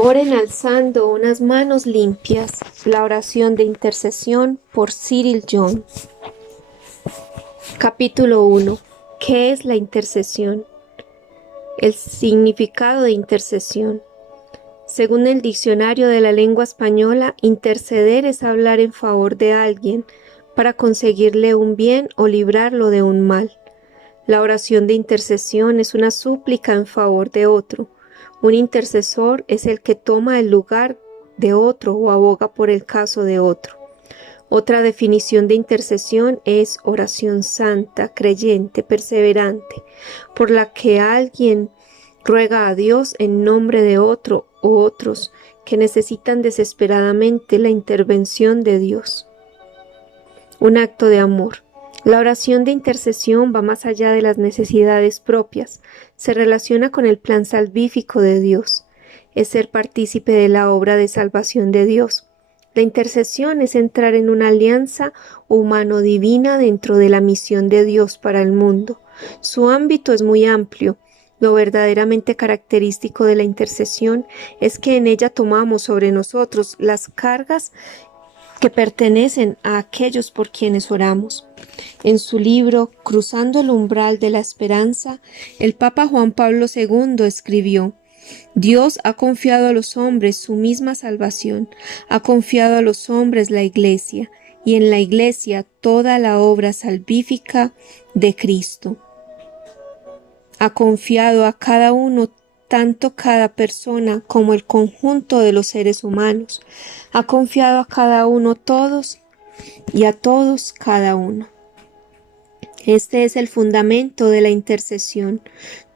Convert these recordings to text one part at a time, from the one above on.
Oren alzando unas manos limpias. La oración de intercesión por Cyril John. Capítulo 1. ¿Qué es la intercesión? El significado de intercesión. Según el diccionario de la lengua española, interceder es hablar en favor de alguien para conseguirle un bien o librarlo de un mal. La oración de intercesión es una súplica en favor de otro. Un intercesor es el que toma el lugar de otro o aboga por el caso de otro. Otra definición de intercesión es oración santa, creyente, perseverante, por la que alguien ruega a Dios en nombre de otro u otros que necesitan desesperadamente la intervención de Dios. Un acto de amor. La oración de intercesión va más allá de las necesidades propias, se relaciona con el plan salvífico de Dios, es ser partícipe de la obra de salvación de Dios. La intercesión es entrar en una alianza humano-divina dentro de la misión de Dios para el mundo. Su ámbito es muy amplio. Lo verdaderamente característico de la intercesión es que en ella tomamos sobre nosotros las cargas que pertenecen a aquellos por quienes oramos. En su libro Cruzando el umbral de la esperanza, el Papa Juan Pablo II escribió: Dios ha confiado a los hombres su misma salvación, ha confiado a los hombres la Iglesia, y en la Iglesia toda la obra salvífica de Cristo. Ha confiado a cada uno, tanto cada persona como el conjunto de los seres humanos. Ha confiado a cada uno todos y a todos cada uno. Este es el fundamento de la intercesión.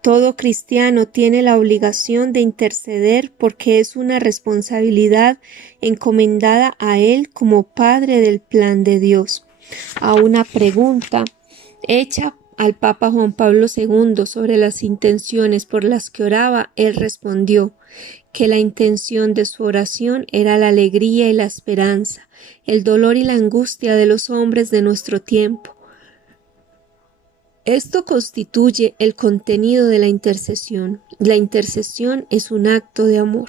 Todo cristiano tiene la obligación de interceder porque es una responsabilidad encomendada a él como Padre del plan de Dios. A una pregunta hecha al Papa Juan Pablo II sobre las intenciones por las que oraba, él respondió que la intención de su oración era la alegría y la esperanza, el dolor y la angustia de los hombres de nuestro tiempo. Esto constituye el contenido de la intercesión. La intercesión es un acto de amor.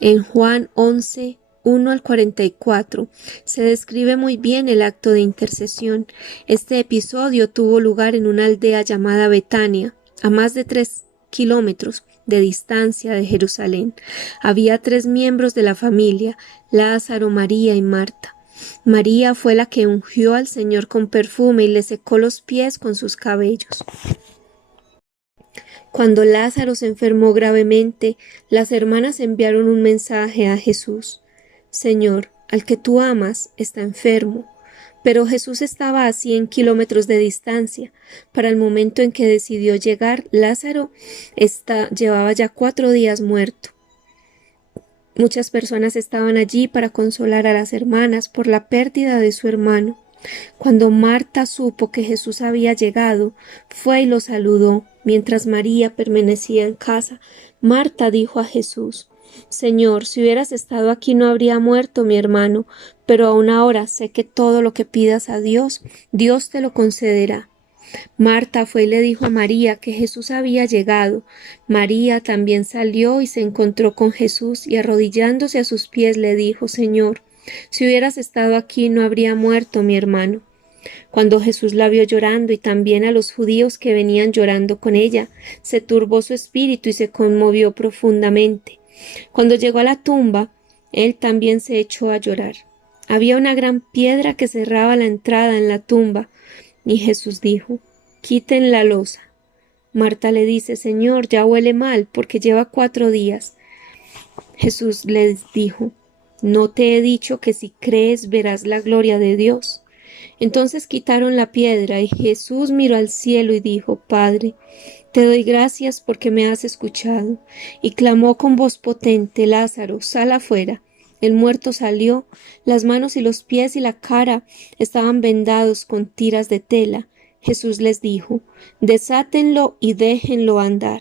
En Juan 11, 1 al 44, se describe muy bien el acto de intercesión. Este episodio tuvo lugar en una aldea llamada Betania, a más de 3 kilómetros de distancia de Jerusalén. Había 3 miembros de la familia: Lázaro, María y Marta. María fue la que ungió al Señor con perfume y le secó los pies con sus cabellos. Cuando Lázaro se enfermó gravemente, las hermanas enviaron un mensaje a Jesús: Señor, al que tú amas está enfermo. Pero Jesús estaba a 100 kilómetros de distancia. Para el momento en que decidió llegar, Lázaro llevaba ya 4 días muerto. Muchas personas estaban allí para consolar a las hermanas por la pérdida de su hermano. Cuando Marta supo que Jesús había llegado, fue y lo saludó. Mientras María permanecía en casa, Marta dijo a Jesús: Señor, si hubieras estado aquí no habría muerto mi hermano, pero aún ahora sé que todo lo que pidas a Dios, Dios te lo concederá. Marta fue y le dijo a María que Jesús había llegado. María también salió y se encontró con Jesús y arrodillándose a sus pies le dijo: Señor, si hubieras estado aquí no habría muerto mi hermano. Cuando Jesús la vio llorando y también a los judíos que venían llorando con ella, se turbó su espíritu y se conmovió profundamente. Cuando llegó a la tumba, él también se echó a llorar. Había una gran piedra que cerraba la entrada en la tumba, y Jesús dijo: Quiten la losa. Marta le dice: Señor, ya huele mal porque lleva 4 días. Jesús les dijo: ¿No te he dicho que si crees verás la gloria de Dios? Entonces quitaron la piedra y Jesús miró al cielo y dijo: Padre, te doy gracias porque me has escuchado. Y clamó con voz potente: Lázaro, sal afuera. El muerto salió, las manos y los pies y la cara estaban vendados con tiras de tela. Jesús les dijo: Desátenlo y déjenlo andar.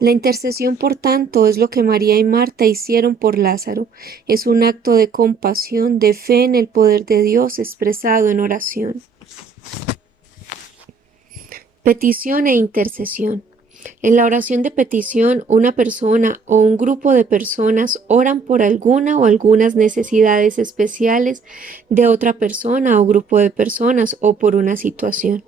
La intercesión, por tanto, es lo que María y Marta hicieron por Lázaro. Es un acto de compasión, de fe en el poder de Dios expresado en oración. Petición e intercesión. En la oración de petición, una persona o un grupo de personas oran por alguna o algunas necesidades especiales de otra persona o grupo de personas o por una situación.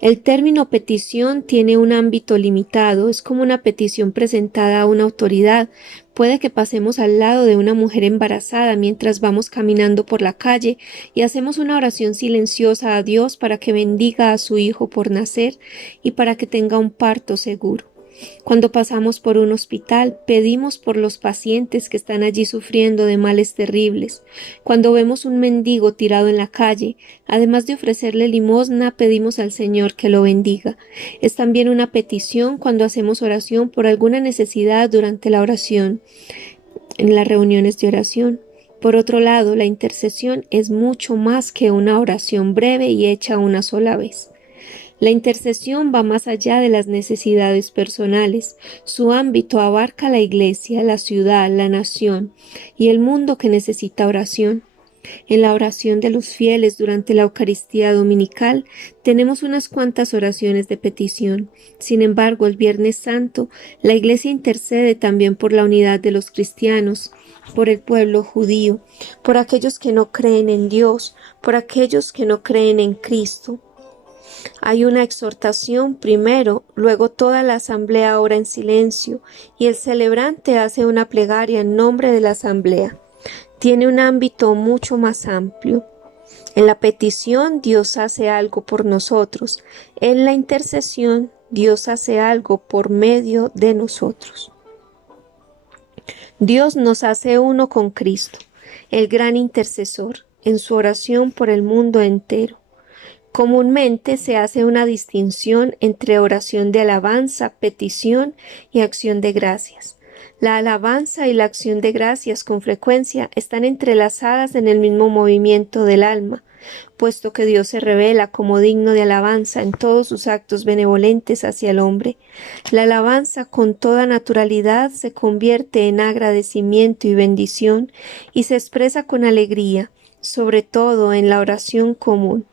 El término petición tiene un ámbito limitado, es como una petición presentada a una autoridad. Puede que pasemos al lado de una mujer embarazada mientras vamos caminando por la calle y hacemos una oración silenciosa a Dios para que bendiga a su hijo por nacer y para que tenga un parto seguro. Cuando pasamos por un hospital, pedimos por los pacientes que están allí sufriendo de males terribles. Cuando vemos un mendigo tirado en la calle, además de ofrecerle limosna, pedimos al Señor que lo bendiga. Es también una petición cuando hacemos oración por alguna necesidad durante la oración, en las reuniones de oración. Por otro lado, la intercesión es mucho más que una oración breve y hecha una sola vez. La intercesión va más allá de las necesidades personales. Su ámbito abarca la iglesia, la ciudad, la nación y el mundo que necesita oración. En la oración de los fieles durante la Eucaristía Dominical tenemos unas cuantas oraciones de petición. Sin embargo, el Viernes Santo, la Iglesia intercede también por la unidad de los cristianos, por el pueblo judío, por aquellos que no creen en Dios, por aquellos que no creen en Cristo. Hay una exhortación primero, luego toda la asamblea ora en silencio y el celebrante hace una plegaria en nombre de la asamblea. Tiene un ámbito mucho más amplio. En la petición Dios hace algo por nosotros. En la intercesión Dios hace algo por medio de nosotros. Dios nos hace uno con Cristo, el gran intercesor, en su oración por el mundo entero. Comúnmente se hace una distinción entre oración de alabanza, petición y acción de gracias. La alabanza y la acción de gracias con frecuencia están entrelazadas en el mismo movimiento del alma, puesto que Dios se revela como digno de alabanza en todos sus actos benevolentes hacia el hombre. La alabanza con toda naturalidad se convierte en agradecimiento y bendición y se expresa con alegría, sobre todo en la oración común.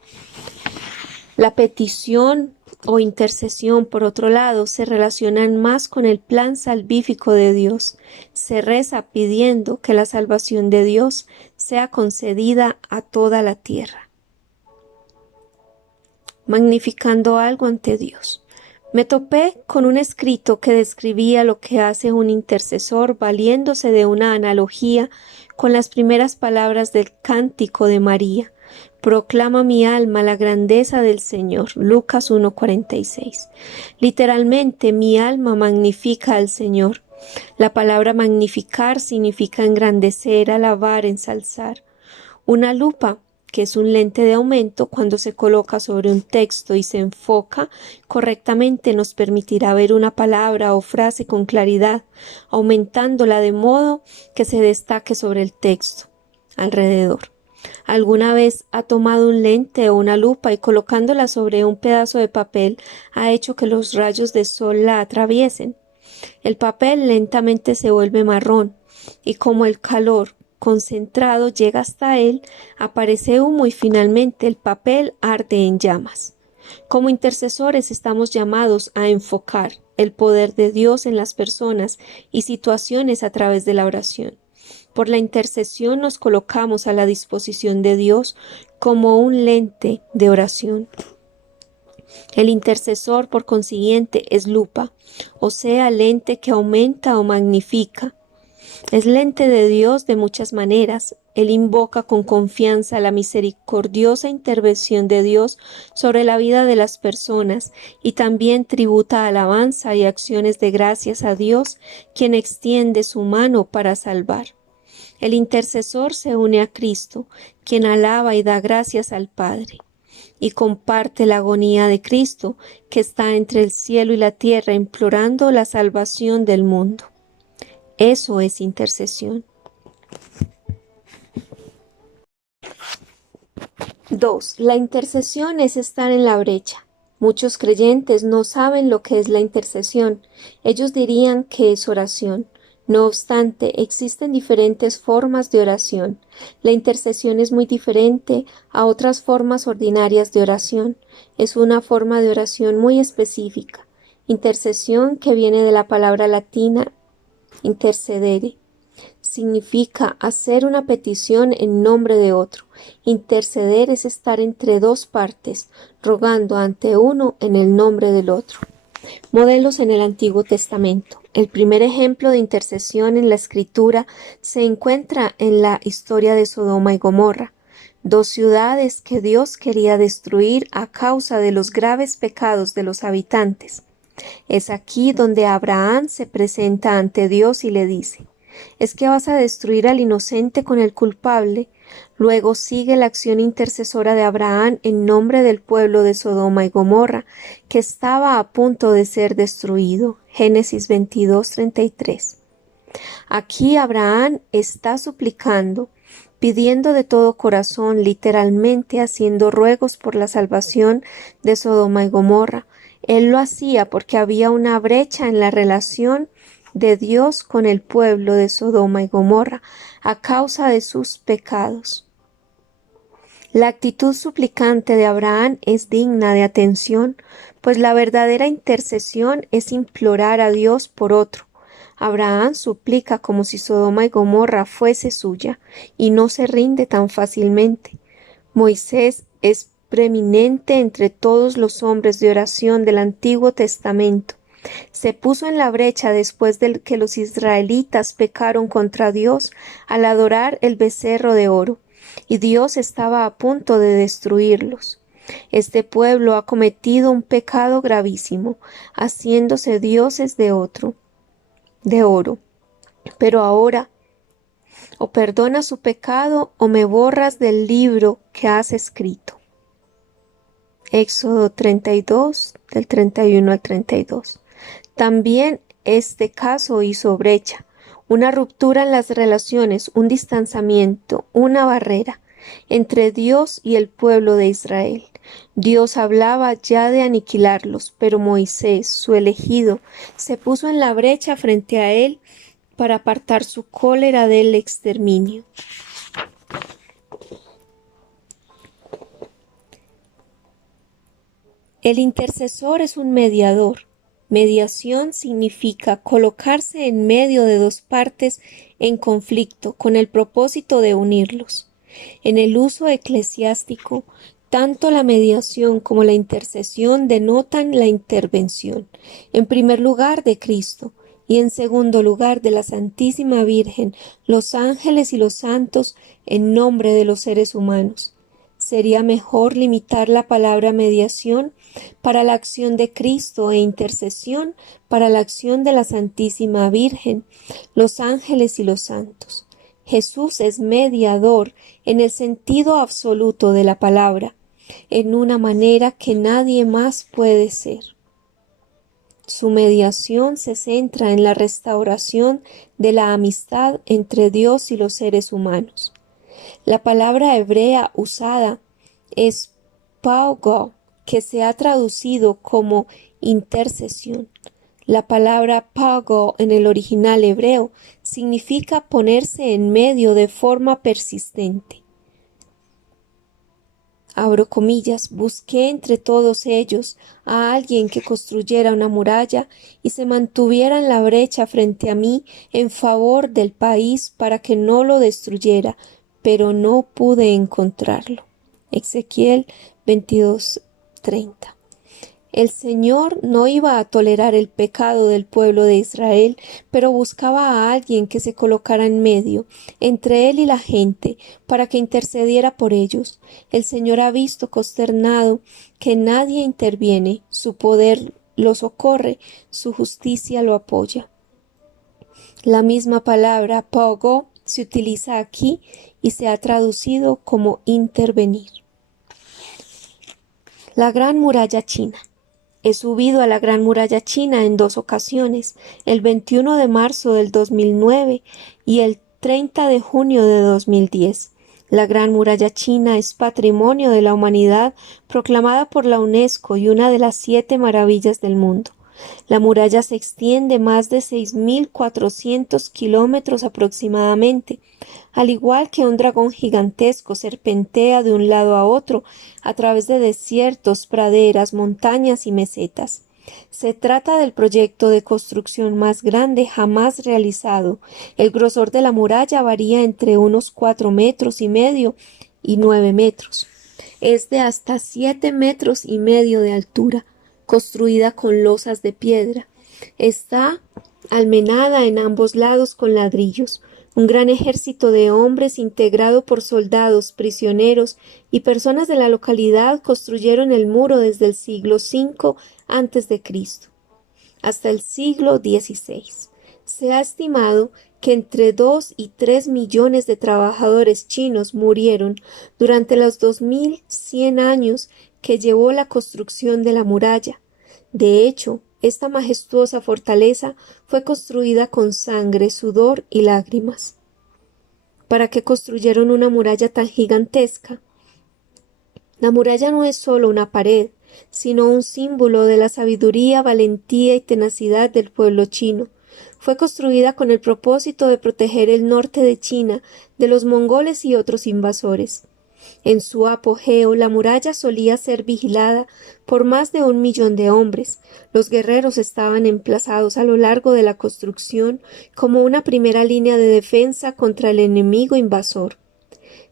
La petición o intercesión, por otro lado, se relacionan más con el plan salvífico de Dios. Se reza pidiendo que la salvación de Dios sea concedida a toda la tierra. Magnificando algo ante Dios. Me topé con un escrito que describía lo que hace un intercesor valiéndose de una analogía con las primeras palabras del Cántico de María. Proclama mi alma la grandeza del Señor. Lucas 1:46. Literalmente, mi alma magnifica al Señor. La palabra magnificar significa engrandecer, alabar, ensalzar. Una lupa, que es un lente de aumento, cuando se coloca sobre un texto y se enfoca correctamente, nos permitirá ver una palabra o frase con claridad, aumentándola de modo que se destaque sobre el texto alrededor. ¿Alguna vez ha tomado un lente o una lupa y colocándola sobre un pedazo de papel ha hecho que los rayos de sol la atraviesen? El papel lentamente se vuelve marrón y como el calor concentrado llega hasta él, aparece humo y finalmente el papel arde en llamas. Como intercesores estamos llamados a enfocar el poder de Dios en las personas y situaciones a través de la oración. Por la intercesión nos colocamos a la disposición de Dios como un lente de oración. El intercesor, por consiguiente, es lupa, o sea, lente que aumenta o magnifica. Es lente de Dios de muchas maneras. Él invoca con confianza la misericordiosa intervención de Dios sobre la vida de las personas y también tributa alabanza y acciones de gracias a Dios, quien extiende su mano para salvar. El intercesor se une a Cristo, quien alaba y da gracias al Padre, y comparte la agonía de Cristo, que está entre el cielo y la tierra implorando la salvación del mundo. Eso es intercesión. 2. La intercesión es estar en la brecha. Muchos creyentes no saben lo que es la intercesión. Ellos dirían que es oración. No obstante, existen diferentes formas de oración. La intercesión es muy diferente a otras formas ordinarias de oración. Es una forma de oración muy específica. Intercesión, que viene de la palabra latina intercedere. Significa hacer una petición en nombre de otro. Interceder es estar entre dos partes, rogando ante uno en el nombre del otro. Modelos en el Antiguo Testamento. El primer ejemplo de intercesión en la Escritura se encuentra en la historia de Sodoma y Gomorra, dos ciudades que Dios quería destruir a causa de los graves pecados de los habitantes. Es aquí donde Abraham se presenta ante Dios y le dice: ¿es que vas a destruir al inocente con el culpable? Luego sigue la acción intercesora de Abraham en nombre del pueblo de Sodoma y Gomorra, que estaba a punto de ser destruido. Génesis 22:33. Aquí Abraham está suplicando, pidiendo de todo corazón, literalmente haciendo ruegos por la salvación de Sodoma y Gomorra. Él lo hacía porque había una brecha en la relación de Dios con el pueblo de Sodoma y Gomorra a causa de sus pecados. La actitud suplicante de Abraham es digna de atención, pues la verdadera intercesión es implorar a Dios por otro. Abraham suplica como si Sodoma y Gomorra fuese suya, y no se rinde tan fácilmente. Moisés es preeminente entre todos los hombres de oración del Antiguo Testamento. Se puso en la brecha después de que los israelitas pecaron contra Dios al adorar el becerro de oro, y Dios estaba a punto de destruirlos. Este pueblo ha cometido un pecado gravísimo, haciéndose dioses de oro. Pero ahora, o perdona su pecado o me borras del libro que has escrito. Éxodo 32, del 31 al 32. También este caso hizo brecha, una ruptura en las relaciones, un distanciamiento, una barrera entre Dios y el pueblo de Israel. Dios hablaba ya de aniquilarlos, pero Moisés, su elegido, se puso en la brecha frente a él para apartar su cólera del exterminio. El intercesor es un mediador. Mediación significa colocarse en medio de dos partes en conflicto con el propósito de unirlos. En el uso eclesiástico, tanto la mediación como la intercesión denotan la intervención, en primer lugar de Cristo y en segundo lugar de la Santísima Virgen, los ángeles y los santos en nombre de los seres humanos. Sería mejor limitar la palabra mediación para la acción de Cristo e intercesión para la acción de la Santísima Virgen, los ángeles y los santos. Jesús es mediador en el sentido absoluto de la palabra, en una manera que nadie más puede ser. Su mediación se centra en la restauración de la amistad entre Dios y los seres humanos. La palabra hebrea usada es pago, que se ha traducido como intercesión. La palabra pago en el original hebreo significa ponerse en medio de forma persistente. Abro comillas, busqué entre todos ellos a alguien que construyera una muralla y se mantuviera en la brecha frente a mí en favor del país para que no lo destruyera, pero no pude encontrarlo. Ezequiel 22:30. El Señor no iba a tolerar el pecado del pueblo de Israel, pero buscaba a alguien que se colocara en medio, entre él y la gente, para que intercediera por ellos. El Señor ha visto consternado que nadie interviene, su poder lo socorre, su justicia lo apoya. La misma palabra pago se utiliza aquí y se ha traducido como intervenir. La Gran Muralla China. He subido a la Gran Muralla China en 2 ocasiones, el 21 de marzo del 2009 y el 30 de junio de 2010. La Gran Muralla China es Patrimonio de la Humanidad proclamada por la UNESCO y una de las 7 maravillas del mundo. La muralla se extiende más de 6.400 kilómetros aproximadamente, al igual que un dragón gigantesco serpentea de un lado a otro a través de desiertos, praderas, montañas y mesetas. Se trata del proyecto de construcción más grande jamás realizado. El grosor de la muralla varía entre unos 4,5 metros y 9 metros. Es de hasta 7,5 metros de altura, construida con losas de piedra. Está almenada en ambos lados con ladrillos. Un gran ejército de hombres integrado por soldados, prisioneros y personas de la localidad construyeron el muro desde el siglo V a.C. hasta el siglo XVI. Se ha estimado que entre 2 y 3 millones de trabajadores chinos murieron durante los 2100 años que llevó la construcción de la muralla. De hecho, esta majestuosa fortaleza fue construida con sangre, sudor y lágrimas. ¿Para qué construyeron una muralla tan gigantesca? La muralla no es solo una pared, sino un símbolo de la sabiduría, valentía y tenacidad del pueblo chino. Fue construida con el propósito de proteger el norte de China de los mongoles y otros invasores. En su apogeo, la muralla solía ser vigilada por más de 1 millón de hombres. Los guerreros estaban emplazados a lo largo de la construcción como una primera línea de defensa contra el enemigo invasor.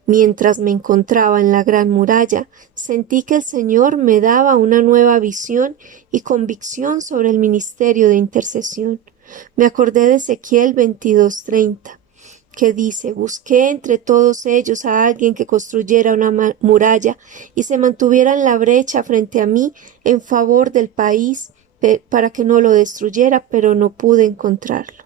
Mientras me encontraba en la gran muralla, sentí que el Señor me daba una nueva visión y convicción sobre el ministerio de intercesión. Me acordé de Ezequiel 22:30. Que dice: busqué entre todos ellos a alguien que construyera una muralla y se mantuviera en la brecha frente a mí en favor del país para que no lo destruyera, pero no pude encontrarlo.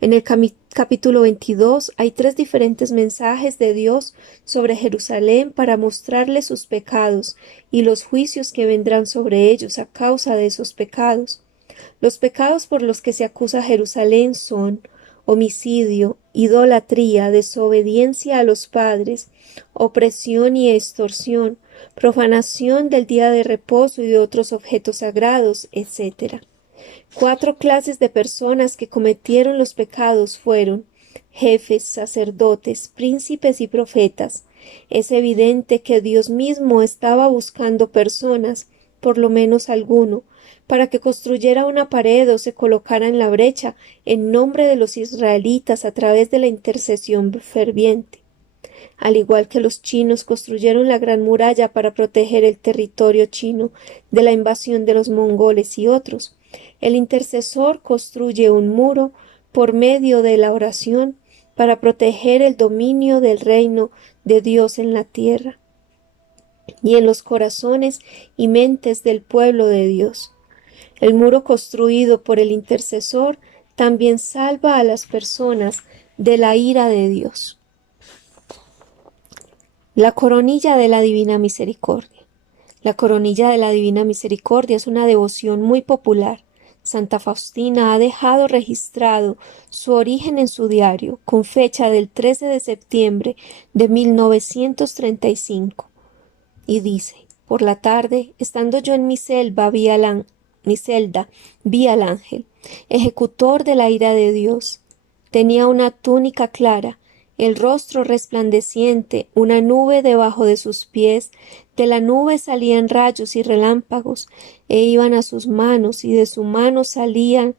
En el capítulo 22 hay 3 diferentes mensajes de Dios sobre Jerusalén para mostrarle sus pecados y los juicios que vendrán sobre ellos a causa de esos pecados. Los pecados por los que se acusa a Jerusalén son homicidio, idolatría, desobediencia a los padres, opresión y extorsión, profanación del día de reposo y de otros objetos sagrados, etc. 4 clases de personas que cometieron los pecados fueron jefes, sacerdotes, príncipes y profetas. Es evidente que Dios mismo estaba buscando personas, por lo menos alguno, para que construyera una pared o se colocara en la brecha en nombre de los israelitas a través de la intercesión ferviente. Al igual que los chinos construyeron la gran muralla para proteger el territorio chino de la invasión de los mongoles y otros, el intercesor construye un muro por medio de la oración para proteger el dominio del reino de Dios en la tierra y en los corazones y mentes del pueblo de Dios. El muro construido por el intercesor también salva a las personas de la ira de Dios. La coronilla de la Divina Misericordia. La coronilla de la Divina Misericordia es una devoción muy popular. Santa Faustina ha dejado registrado su origen en su diario, con fecha del 13 de septiembre de 1935, y dice: por la tarde, estando yo en mi celda, vi al ángel, ejecutor de la ira de Dios. Tenía una túnica clara, el rostro resplandeciente, una nube debajo de sus pies. De la nube salían rayos y relámpagos, e iban a sus manos, y de su mano salían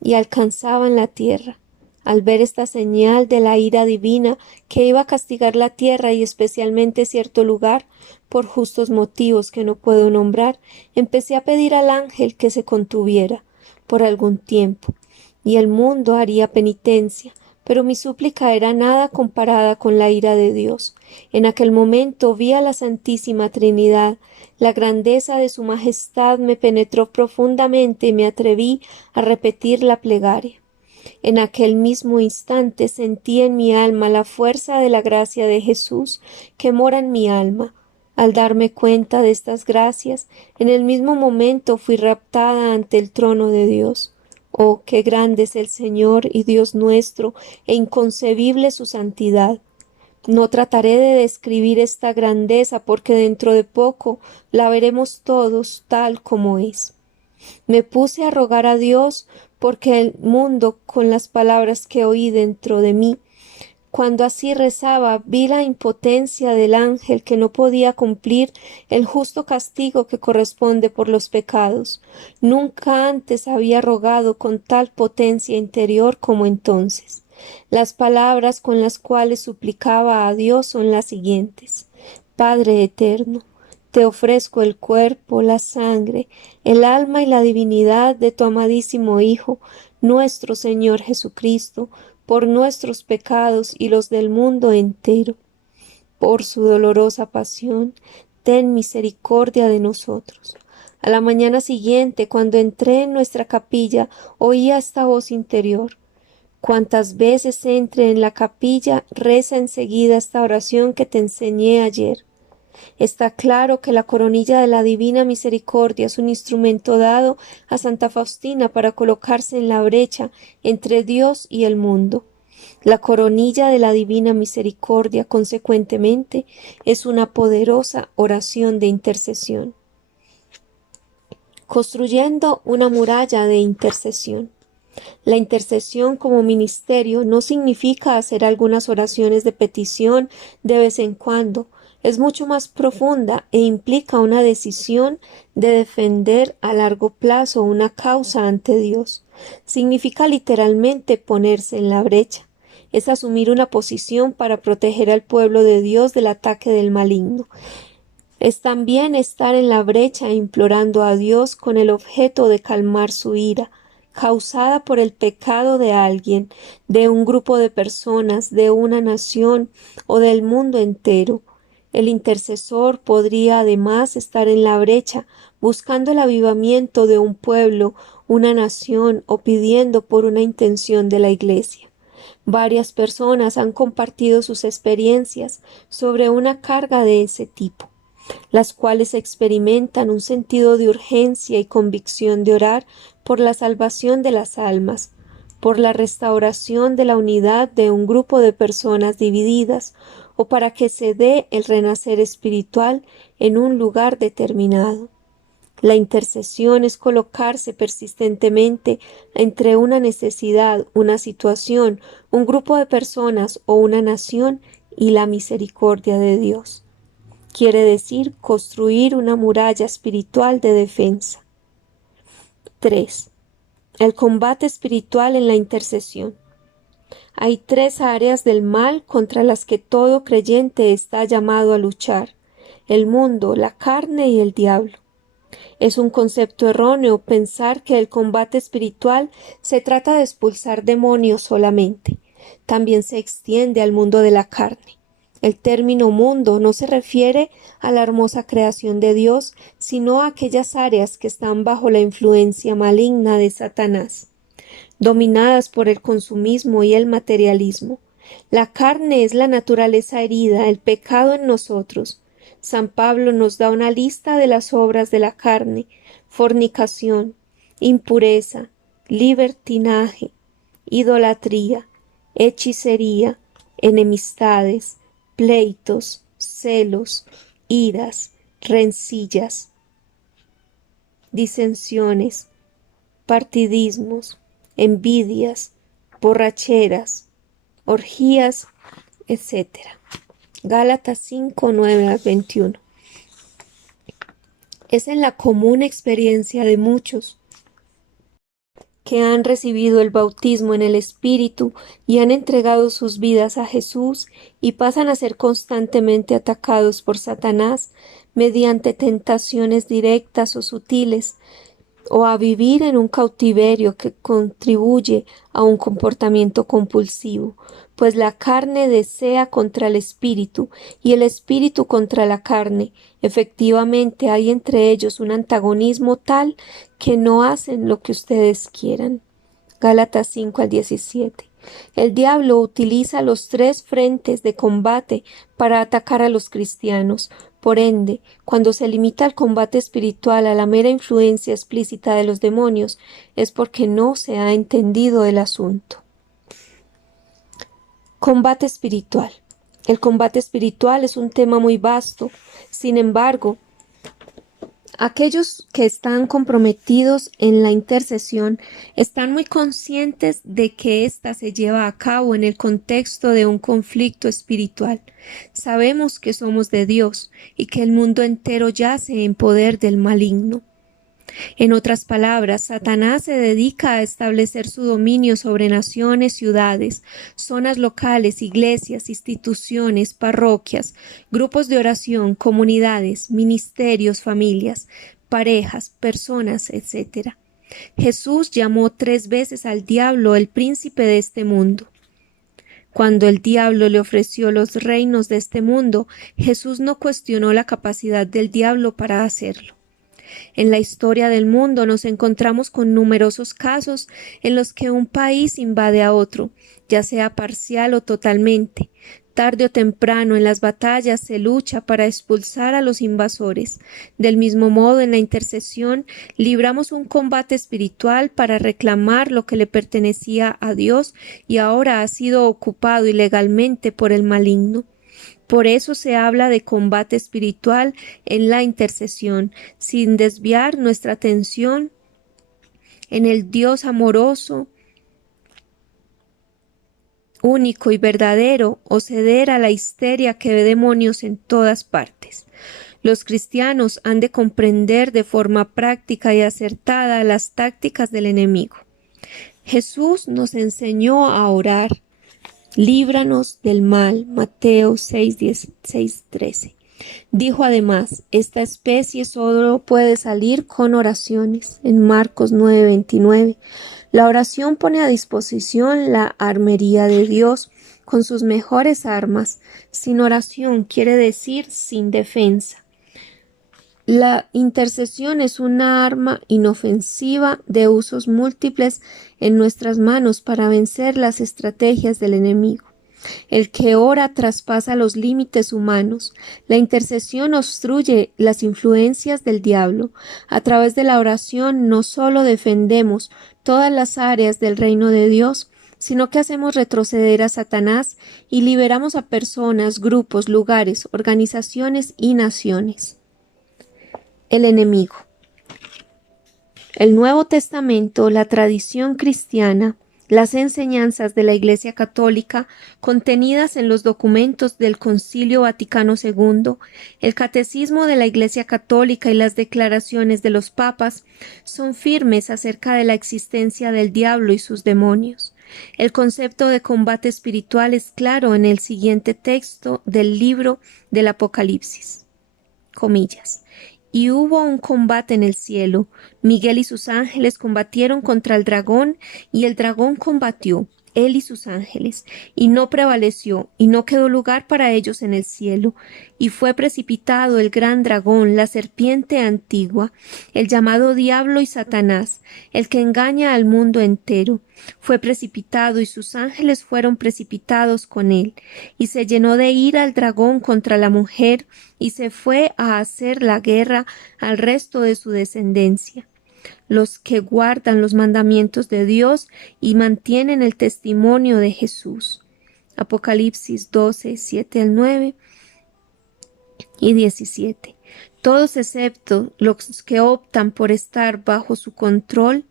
y alcanzaban la tierra. Al ver esta señal de la ira divina que iba a castigar la tierra y especialmente cierto lugar, por justos motivos que no puedo nombrar, empecé a pedir al ángel que se contuviera por algún tiempo, y el mundo haría penitencia, pero mi súplica era nada comparada con la ira de Dios. En aquel momento vi a la Santísima Trinidad. La grandeza de su majestad me penetró profundamente y me atreví a repetir la plegaria. En aquel mismo instante sentí en mi alma la fuerza de la gracia de Jesús que mora en mi alma. Al darme cuenta de estas gracias, en el mismo momento fui raptada ante el trono de Dios. Oh, qué grande es el Señor y Dios nuestro, e inconcebible su santidad. No trataré de describir esta grandeza, porque dentro de poco la veremos todos tal como es. Me puse a rogar a Dios porque el mundo, con las palabras que oí dentro de mí, Cuando así rezaba, vi la impotencia del ángel que no podía cumplir el justo castigo que corresponde por los pecados. Nunca antes había rogado con tal potencia interior como entonces. Las palabras con las cuales suplicaba a Dios son las siguientes: Padre eterno, te ofrezco el cuerpo, la sangre, el alma y la divinidad de tu amadísimo Hijo, nuestro Señor Jesucristo, por nuestros pecados y los del mundo entero. Por su dolorosa pasión, ten misericordia de nosotros. A la mañana siguiente, cuando entré en nuestra capilla, oía esta voz interior: cuantas veces entre en la capilla, reza enseguida esta oración que te enseñé ayer. Está claro que la coronilla de la Divina Misericordia es un instrumento dado a Santa Faustina para colocarse en la brecha entre Dios y el mundo. La coronilla de la Divina Misericordia, consecuentemente, es una poderosa oración de intercesión. Construyendo una muralla de intercesión. La intercesión como ministerio no significa hacer algunas oraciones de petición de vez en cuando. Es mucho más profunda e implica una decisión de defender a largo plazo una causa ante Dios. Significa literalmente ponerse en la brecha. Es asumir una posición para proteger al pueblo de Dios del ataque del maligno. Es también estar en la brecha implorando a Dios con el objeto de calmar su ira, causada por el pecado de alguien, de un grupo de personas, de una nación o del mundo entero. El intercesor podría además estar en la brecha, buscando el avivamiento de un pueblo, una nación o pidiendo por una intención de la Iglesia. Varias personas han compartido sus experiencias sobre una carga de ese tipo, las cuales experimentan un sentido de urgencia y convicción de orar por la salvación de las almas, por la restauración de la unidad de un grupo de personas divididas, o para que se dé el renacer espiritual en un lugar determinado. La intercesión es colocarse persistentemente entre una necesidad, una situación, un grupo de personas o una nación y la misericordia de Dios. Quiere decir construir una muralla espiritual de defensa. 3. El combate espiritual en la intercesión. Hay 3 áreas del mal contra las que todo creyente está llamado a luchar: el mundo, la carne y el diablo. Es un concepto erróneo pensar que el combate espiritual se trata de expulsar demonios solamente. También se extiende al mundo de la carne. El término mundo no se refiere a la hermosa creación de Dios, sino a aquellas áreas que están bajo la influencia maligna de Satanás, dominadas por el consumismo y el materialismo. La carne es la naturaleza herida, el pecado en nosotros. San Pablo nos da una lista de las obras de la carne: fornicación, impureza, libertinaje, idolatría, hechicería, enemistades, pleitos, celos, iras, rencillas, disensiones, partidismos, envidias, borracheras, orgías, etc. Gálatas 5, 9 al 21. Es en la común experiencia de muchos que han recibido el bautismo en el Espíritu y han entregado sus vidas a Jesús y pasan a ser constantemente atacados por Satanás mediante tentaciones directas o sutiles, o a vivir en un cautiverio que contribuye a un comportamiento compulsivo, pues la carne desea contra el espíritu y el espíritu contra la carne. Efectivamente hay entre ellos un antagonismo tal que no hacen lo que ustedes quieran. Gálatas 5 al 17. El diablo utiliza los 3 frentes de combate para atacar a los cristianos. Por ende, cuando se limita el combate espiritual a la mera influencia explícita de los demonios, es porque no se ha entendido el asunto. Combate espiritual. El combate espiritual es un tema muy vasto. Sin embargo, Aquellos que están comprometidos en la intercesión están muy conscientes de que ésta se lleva a cabo en el contexto de un conflicto espiritual. Sabemos que somos de Dios y que el mundo entero yace en poder del maligno. En otras palabras, Satanás se dedica a establecer su dominio sobre naciones, ciudades, zonas locales, iglesias, instituciones, parroquias, grupos de oración, comunidades, ministerios, familias, parejas, personas, etc. Jesús llamó 3 veces al diablo el príncipe de este mundo. Cuando el diablo le ofreció los reinos de este mundo, Jesús no cuestionó la capacidad del diablo para hacerlo. En la historia del mundo nos encontramos con numerosos casos en los que un país invade a otro, ya sea parcial o totalmente. Tarde o temprano en las batallas se lucha para expulsar a los invasores. Del mismo modo, en la intercesión libramos un combate espiritual para reclamar lo que le pertenecía a Dios y ahora ha sido ocupado ilegalmente por el maligno. Por eso se habla de combate espiritual en la intercesión, sin desviar nuestra atención en el Dios amoroso, único y verdadero, o ceder a la histeria que ve demonios en todas partes. Los cristianos han de comprender de forma práctica y acertada las tácticas del enemigo. Jesús nos enseñó a orar. Líbranos del mal. Mateo 6:13. Dijo además, esta especie solo puede salir con oraciones. En Marcos 9:29. La oración pone a disposición la armería de Dios con sus mejores armas. Sin oración quiere decir sin defensa. La intercesión es una arma inofensiva de usos múltiples en nuestras manos para vencer las estrategias del enemigo. El que ora traspasa los límites humanos. La intercesión obstruye las influencias del diablo. A través de la oración no solo defendemos todas las áreas del reino de Dios, sino que hacemos retroceder a Satanás y liberamos a personas, grupos, lugares, organizaciones y naciones. El enemigo. El Nuevo Testamento, la tradición cristiana, las enseñanzas de la Iglesia Católica contenidas en los documentos del Concilio Vaticano II, el Catecismo de la Iglesia Católica y las declaraciones de los papas son firmes acerca de la existencia del diablo y sus demonios. El concepto de combate espiritual es claro en el siguiente texto del libro del Apocalipsis. Comillas. Y hubo un combate en el cielo. Miguel y sus ángeles combatieron contra el dragón, y el dragón combatió, él y sus ángeles, y no prevaleció, y no quedó lugar para ellos en el cielo. Y fue precipitado el gran dragón, la serpiente antigua, el llamado Diablo y Satanás, el que engaña al mundo entero. Fue precipitado y sus ángeles fueron precipitados con él. Y se llenó de ira el dragón contra la mujer, y se fue a hacer la guerra al resto de su descendencia, los que guardan los mandamientos de Dios y mantienen el testimonio de Jesús. Apocalipsis 12, 7 al 9 y 17. Todos excepto los que optan por estar bajo su control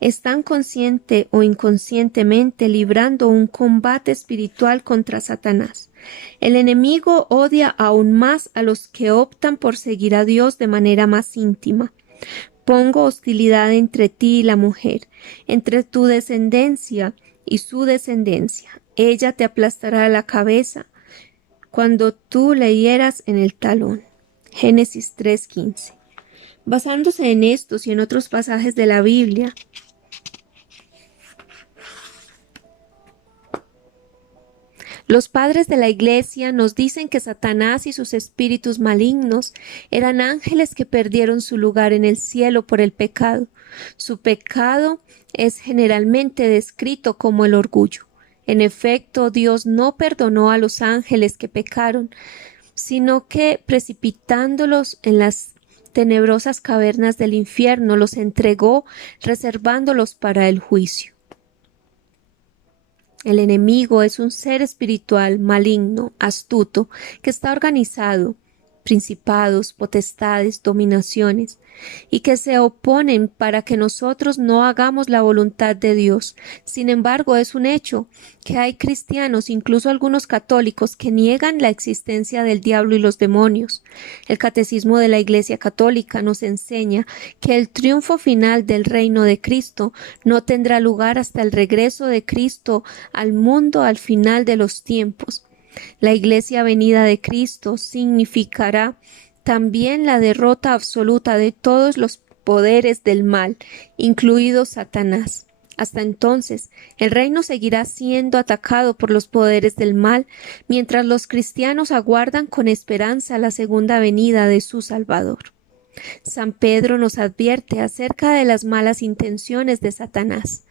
están consciente o inconscientemente librando un combate espiritual contra Satanás. El enemigo odia aún más a los que optan por seguir a Dios de manera más íntima. Pongo hostilidad entre ti y la mujer, entre tu descendencia y su descendencia. Ella te aplastará la cabeza cuando tú le hieras en el talón. Génesis 3:15. Basándose en estos y en otros pasajes de la Biblia, los padres de la Iglesia nos dicen que Satanás y sus espíritus malignos eran ángeles que perdieron su lugar en el cielo por el pecado. Su pecado es generalmente descrito como el orgullo. En efecto, Dios no perdonó a los ángeles que pecaron, sino que precipitándolos en las tenebrosas cavernas del infierno, los entregó, reservándolos para el juicio. El enemigo es un ser espiritual, maligno, astuto, que está organizado principados, potestades, dominaciones, y que se oponen para que nosotros no hagamos la voluntad de Dios. Sin embargo, es un hecho que hay cristianos, incluso algunos católicos, que niegan la existencia del diablo y los demonios. El Catecismo de la Iglesia Católica nos enseña que el triunfo final del reino de Cristo no tendrá lugar hasta el regreso de Cristo al mundo al final de los tiempos. La Iglesia venida de Cristo significará también la derrota absoluta de todos los poderes del mal, incluido Satanás. Hasta entonces, el reino seguirá siendo atacado por los poderes del mal, mientras los cristianos aguardan con esperanza la segunda venida de su Salvador. San Pedro nos advierte acerca de las malas intenciones de Satanás.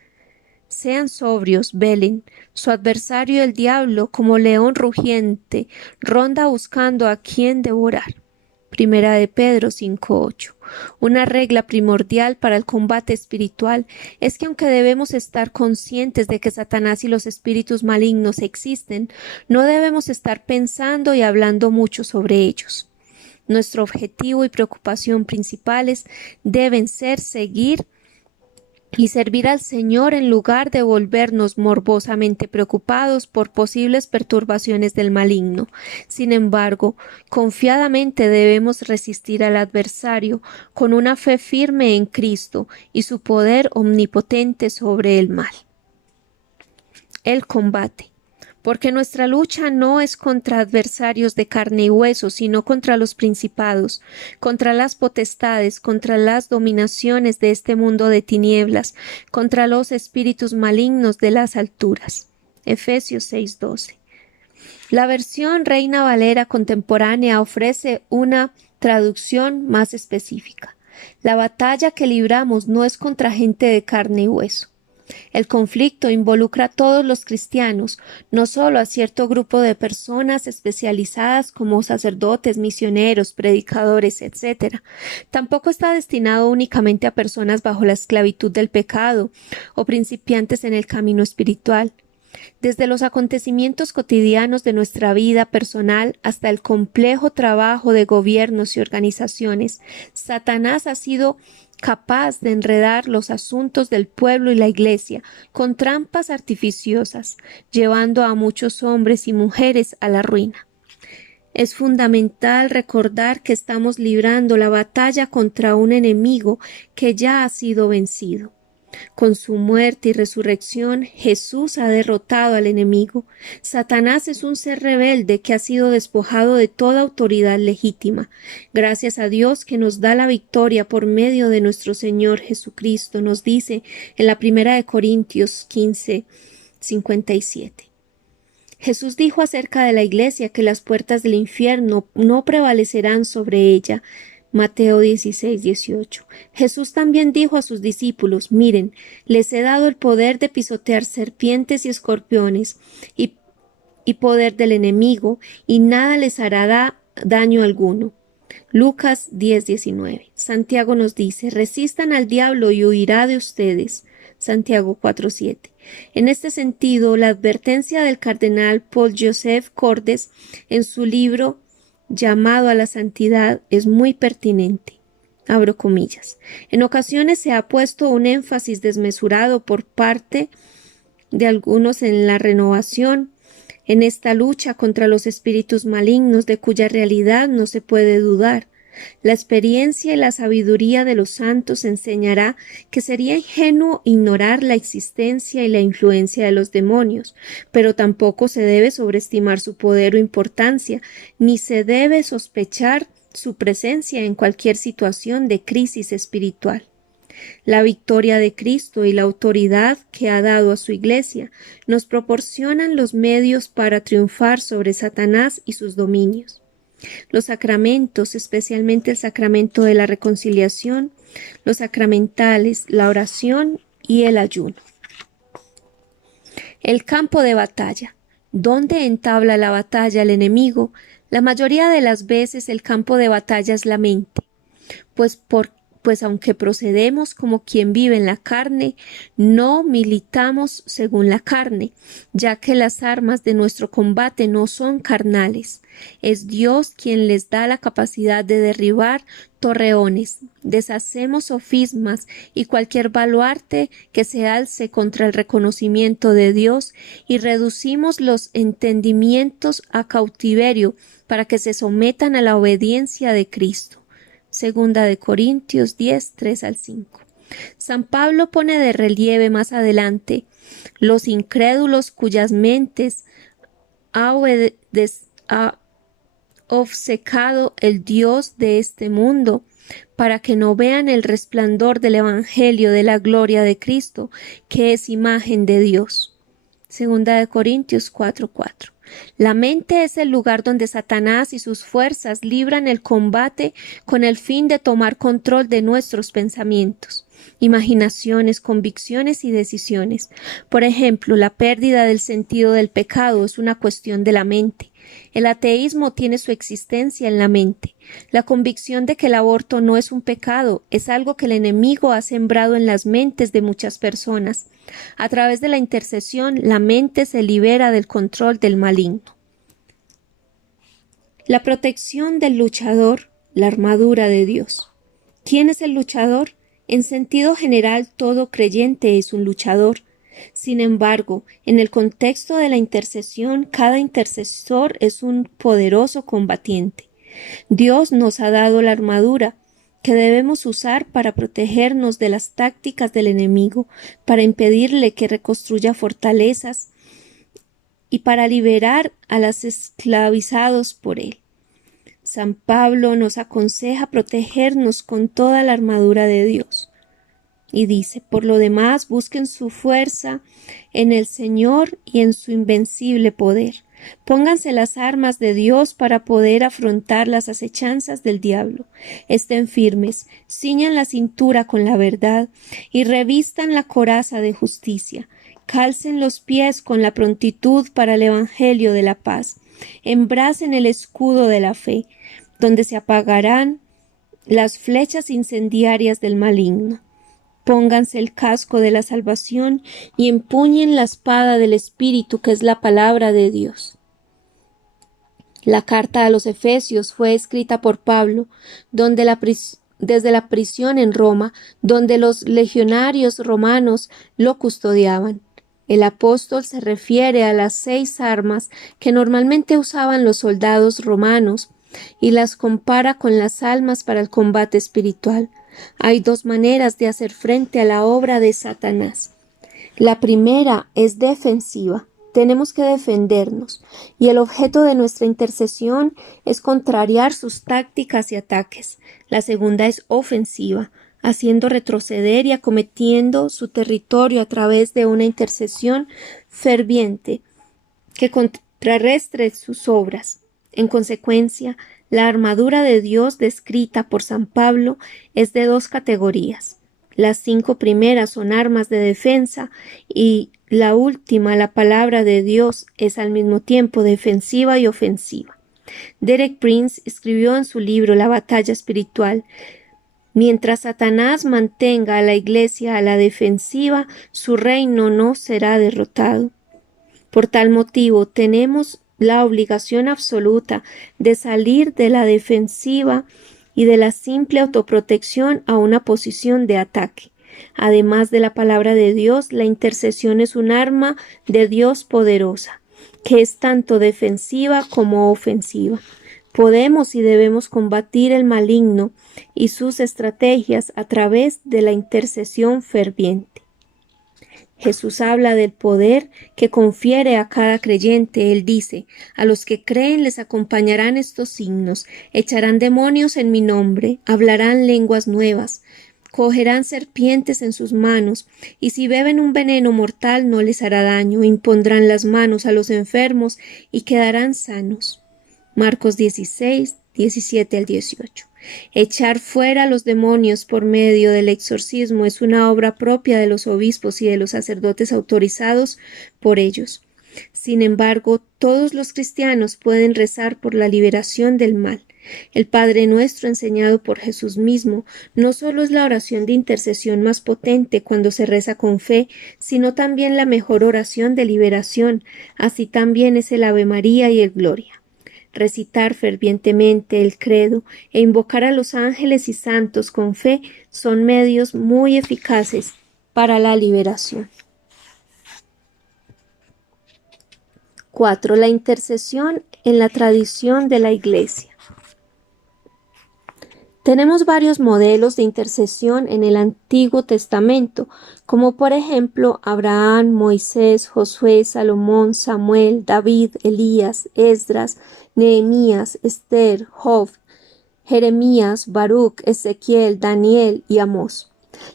Sean sobrios, velen. Su adversario el diablo, como león rugiente, ronda buscando a quien devorar. Primera de Pedro 5:8. Una regla primordial para el combate espiritual es que aunque debemos estar conscientes de que Satanás y los espíritus malignos existen, no debemos estar pensando y hablando mucho sobre ellos. Nuestro objetivo y preocupación principales deben ser seguir y servir al Señor en lugar de volvernos morbosamente preocupados por posibles perturbaciones del maligno. Sin embargo, confiadamente debemos resistir al adversario con una fe firme en Cristo y su poder omnipotente sobre el mal. El combate. Porque nuestra lucha no es contra adversarios de carne y hueso, sino contra los principados, contra las potestades, contra las dominaciones de este mundo de tinieblas, contra los espíritus malignos de las alturas. Efesios 6:12. La versión Reina Valera contemporánea ofrece una traducción más específica. La batalla que libramos no es contra gente de carne y hueso. El conflicto involucra a todos los cristianos, no solo a cierto grupo de personas especializadas como sacerdotes, misioneros, predicadores, etc. Tampoco está destinado únicamente a personas bajo la esclavitud del pecado o principiantes en el camino espiritual. Desde los acontecimientos cotidianos de nuestra vida personal hasta el complejo trabajo de gobiernos y organizaciones, Satanás ha sido capaz de enredar los asuntos del pueblo y la Iglesia con trampas artificiosas, llevando a muchos hombres y mujeres a la ruina. Es fundamental recordar que estamos librando la batalla contra un enemigo que ya ha sido vencido. Con su muerte y resurrección, Jesús ha derrotado al enemigo. Satanás es un ser rebelde que ha sido despojado de toda autoridad legítima. Gracias a Dios que nos da la victoria por medio de nuestro Señor Jesucristo, nos dice en la 1 Corintios 15:57. Jesús dijo acerca de la Iglesia que las puertas del infierno no prevalecerán sobre ella. Mateo 16:18. Jesús también dijo a sus discípulos: miren, les he dado el poder de pisotear serpientes y escorpiones y poder del enemigo, y nada les hará daño alguno. Lucas 10:19. Santiago nos dice: resistan al diablo y huirá de ustedes. Santiago 4:7. En este sentido, la advertencia del cardenal Paul Joseph Cordes en su libro Llamado a la Santidad es muy pertinente. Abro comillas. En ocasiones se ha puesto un énfasis desmesurado por parte de algunos en la renovación, en esta lucha contra los espíritus malignos de cuya realidad no se puede dudar. La experiencia y la sabiduría de los santos enseñará que sería ingenuo ignorar la existencia y la influencia de los demonios, pero tampoco se debe sobreestimar su poder o importancia, ni se debe sospechar su presencia en cualquier situación de crisis espiritual. La victoria de Cristo y la autoridad que ha dado a su Iglesia nos proporcionan los medios para triunfar sobre Satanás y sus dominios. Los sacramentos, especialmente el sacramento de la reconciliación, los sacramentales, la oración y el ayuno. El campo de batalla. ¿Dónde entabla la batalla el enemigo? La mayoría de las veces el campo de batalla es la mente, pues pues aunque procedemos como quien vive en la carne, no militamos según la carne, ya que las armas de nuestro combate no son carnales. Es Dios quien les da la capacidad de derribar torreones, deshacemos sofismas y cualquier baluarte que se alce contra el reconocimiento de Dios y reducimos los entendimientos a cautiverio para que se sometan a la obediencia de Cristo. Segunda de Corintios 10, 3 al 5. San Pablo pone de relieve más adelante los incrédulos cuyas mentes ha obcecado el Dios de este mundo para que no vean el resplandor del Evangelio de la gloria de Cristo, que es imagen de Dios. Segunda de Corintios 4:4. La mente es el lugar donde Satanás y sus fuerzas libran el combate con el fin de tomar control de nuestros pensamientos, imaginaciones, convicciones y decisiones. Por ejemplo, la pérdida del sentido del pecado es una cuestión de la mente. El ateísmo tiene su existencia en la mente. La convicción de que el aborto no es un pecado es algo que el enemigo ha sembrado en las mentes de muchas personas. A través de la intercesión, la mente se libera del control del maligno. La protección del luchador, la armadura de Dios. ¿Quién es el luchador? En sentido general, todo creyente es un luchador. Sin embargo, en el contexto de la intercesión, cada intercesor es un poderoso combatiente. Dios nos ha dado la armadura que debemos usar para protegernos de las tácticas del enemigo, para impedirle que reconstruya fortalezas y para liberar a los esclavizados por él. San Pablo nos aconseja protegernos con toda la armadura de Dios. Y dice, por lo demás, busquen su fuerza en el Señor y en su invencible poder. Pónganse las armas de Dios para poder afrontar las acechanzas del diablo. Estén firmes, ciñan la cintura con la verdad y revistan la coraza de justicia. Calcen los pies con la prontitud para el evangelio de la paz. Embracen el escudo de la fe, donde se apagarán las flechas incendiarias del maligno. Pónganse el casco de la salvación y empuñen la espada del Espíritu, que es la palabra de Dios. La carta a los Efesios fue escrita por Pablo, desde la prisión en Roma, donde los legionarios romanos lo custodiaban. El apóstol se refiere a las 6 armas que normalmente usaban los soldados romanos y las compara con las almas para el combate espiritual. Hay 2 maneras de hacer frente a la obra de Satanás. La primera es defensiva. Tenemos que defendernos, y el objeto de nuestra intercesión es contrariar sus tácticas y ataques. La segunda es ofensiva, haciendo retroceder y acometiendo su territorio a través de una intercesión ferviente que contrarrestre sus obras. En consecuencia, la armadura de Dios descrita por San Pablo es de 2 categorías. Las 5 primeras son armas de defensa y la última, la palabra de Dios, es al mismo tiempo defensiva y ofensiva. Derek Prince escribió en su libro La batalla espiritual: mientras Satanás mantenga a la Iglesia a la defensiva, su reino no será derrotado. Por tal motivo, tenemos la obligación absoluta de salir de la defensiva y de la simple autoprotección a una posición de ataque. Además de la palabra de Dios, la intercesión es un arma de Dios poderosa, que es tanto defensiva como ofensiva. Podemos y debemos combatir el maligno y sus estrategias a través de la intercesión ferviente. Jesús habla del poder que confiere a cada creyente. Él dice: a los que creen les acompañarán estos signos, echarán demonios en mi nombre, hablarán lenguas nuevas, cogerán serpientes en sus manos, y si beben un veneno mortal no les hará daño, impondrán las manos a los enfermos y quedarán sanos. Marcos 16, 17 al 18. Echar fuera los demonios por medio del exorcismo es una obra propia de los obispos y de los sacerdotes autorizados por ellos. Sin embargo, todos los cristianos pueden rezar por la liberación del mal. El Padre Nuestro enseñado por Jesús mismo no solo es la oración de intercesión más potente cuando se reza con fe, sino también la mejor oración de liberación, así también es el Ave María y el Gloria. Recitar fervientemente el credo e invocar a los ángeles y santos con fe son medios muy eficaces para la liberación. 4. La intercesión en la tradición de la Iglesia. Tenemos varios modelos de intercesión en el Antiguo Testamento, como por ejemplo Abraham, Moisés, Josué, Salomón, Samuel, David, Elías, Esdras, Nehemías, Esther, Job, Jeremías, Baruch, Ezequiel, Daniel y Amós.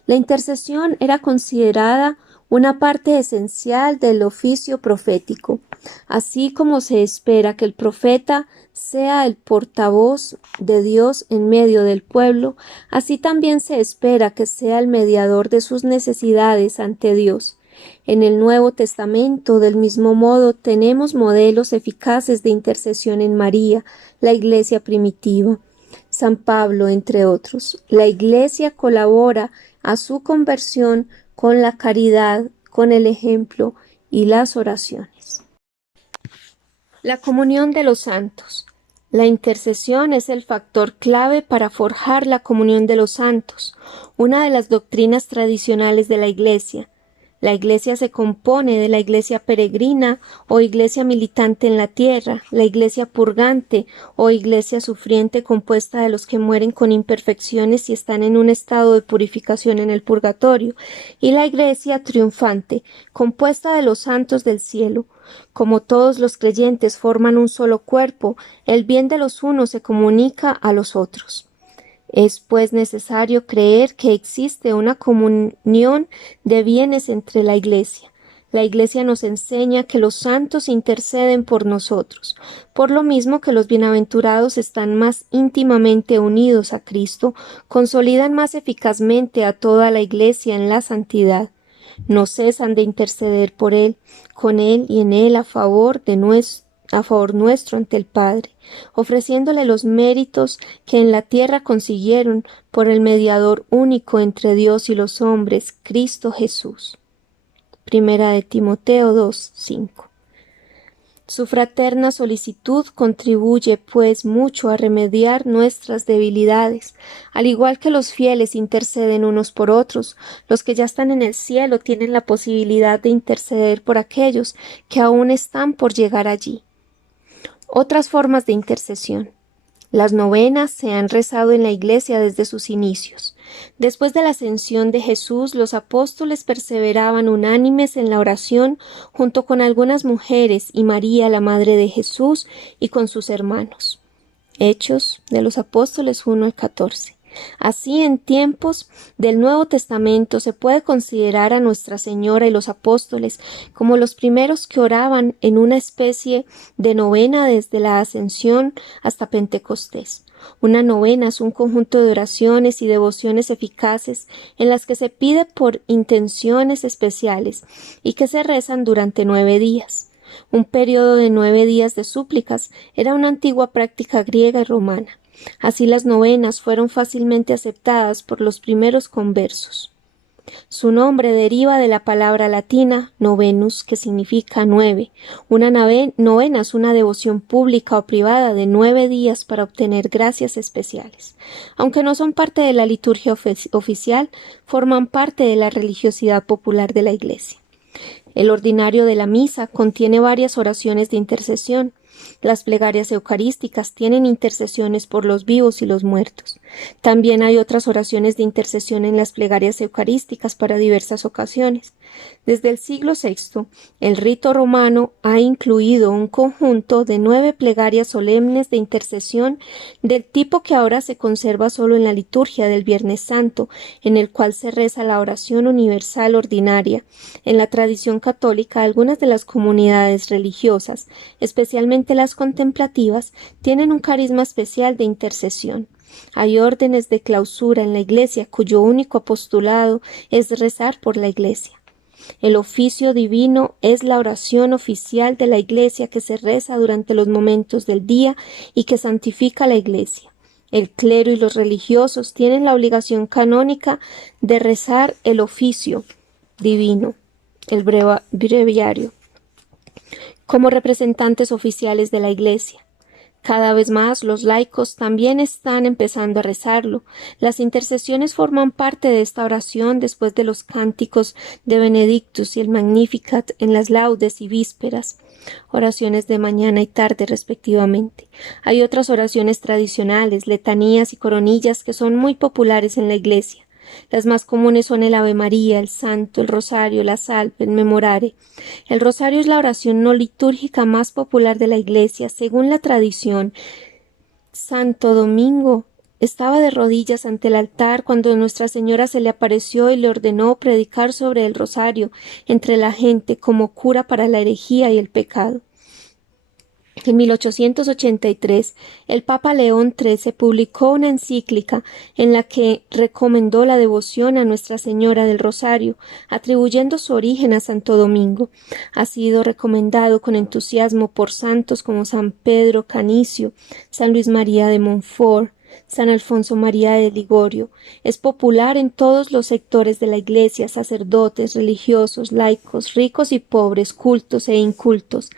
La intercesión era considerada una parte esencial del oficio profético, así como se espera que el profeta sea el portavoz de Dios en medio del pueblo, así también se espera que sea el mediador de sus necesidades ante Dios. En el Nuevo Testamento, del mismo modo, tenemos modelos eficaces de intercesión en María, la Iglesia primitiva, San Pablo, entre otros. La Iglesia colabora a su conversión con la caridad, con el ejemplo y las oraciones. La comunión de los santos. La intercesión es el factor clave para forjar la comunión de los santos, una de las doctrinas tradicionales de la Iglesia. La Iglesia se compone de la Iglesia peregrina o Iglesia militante en la tierra, la Iglesia purgante o Iglesia sufriente compuesta de los que mueren con imperfecciones y están en un estado de purificación en el purgatorio, y la Iglesia triunfante, compuesta de los santos del cielo. Como todos los creyentes forman un solo cuerpo, el bien de los unos se comunica a los otros. Es pues necesario creer que existe una comunión de bienes entre la Iglesia. La Iglesia nos enseña que los santos interceden por nosotros, por lo mismo que los bienaventurados están más íntimamente unidos a Cristo, consolidan más eficazmente a toda la Iglesia en la santidad. No cesan de interceder por Él, con Él y en Él a favor nuestro ante el Padre, ofreciéndole los méritos que en la tierra consiguieron por el mediador único entre Dios y los hombres, Cristo Jesús. Primera de Timoteo 2:5. Su fraterna solicitud contribuye, pues, mucho a remediar nuestras debilidades. Al igual que los fieles interceden unos por otros, los que ya están en el cielo tienen la posibilidad de interceder por aquellos que aún están por llegar allí. Otras formas de intercesión. Las novenas se han rezado en la Iglesia desde sus inicios. Después de la ascensión de Jesús, los apóstoles perseveraban unánimes en la oración junto con algunas mujeres y María, la Madre de Jesús, y con sus hermanos. Hechos de los Apóstoles 1-14. Así, en tiempos del Nuevo Testamento se puede considerar a Nuestra Señora y los apóstoles como los primeros que oraban en una especie de novena desde la Ascensión hasta Pentecostés. Una novena es un conjunto de oraciones y devociones eficaces en las que se pide por intenciones especiales y que se rezan durante 9 días. Un periodo de 9 días de súplicas era una antigua práctica griega y romana. Así las novenas fueron fácilmente aceptadas por los primeros conversos. Su nombre deriva de la palabra latina novenus, que significa 9. Una novena es una devoción pública o privada de 9 días para obtener gracias especiales. Aunque no son parte de la liturgia oficial, forman parte de la religiosidad popular de la Iglesia. El ordinario de la misa contiene varias oraciones de intercesión. Las plegarias eucarísticas tienen intercesiones por los vivos y los muertos. También hay otras oraciones de intercesión en las plegarias eucarísticas para diversas ocasiones. Desde el siglo VI, el rito romano ha incluido un conjunto de 9 plegarias solemnes de intercesión del tipo que ahora se conserva solo en la liturgia del Viernes Santo, en el cual se reza la oración universal ordinaria. En la tradición católica, algunas de las comunidades religiosas, especialmente las contemplativas, tienen un carisma especial de intercesión. Hay órdenes de clausura en la Iglesia cuyo único apostolado es rezar por la Iglesia. El oficio divino es la oración oficial de la Iglesia que se reza durante los momentos del día y que santifica la Iglesia. El clero y los religiosos tienen la obligación canónica de rezar el oficio divino, el breviario, como representantes oficiales de la Iglesia. Cada vez más los laicos también están empezando a rezarlo. Las intercesiones forman parte de esta oración después de los cánticos de Benedictus y el Magnificat en las laudes y vísperas, oraciones de mañana y tarde respectivamente. Hay otras oraciones tradicionales, letanías y coronillas que son muy populares en la Iglesia. Las más comunes son el Ave María, el Santo, el Rosario, la Salve, el Memorare. El Rosario es la oración no litúrgica más popular de la Iglesia. Según la tradición, Santo Domingo estaba de rodillas ante el altar cuando Nuestra Señora se le apareció y le ordenó predicar sobre el Rosario entre la gente como cura para la herejía y el pecado. En 1883, el Papa León XIII publicó una encíclica en la que recomendó la devoción a Nuestra Señora del Rosario, atribuyendo su origen a Santo Domingo. Ha sido recomendado con entusiasmo por santos como San Pedro Canicio, San Luis María de Montfort, San Alfonso María de Ligorio. Es popular en todos los sectores de la Iglesia, sacerdotes, religiosos, laicos, ricos y pobres, cultos e incultos.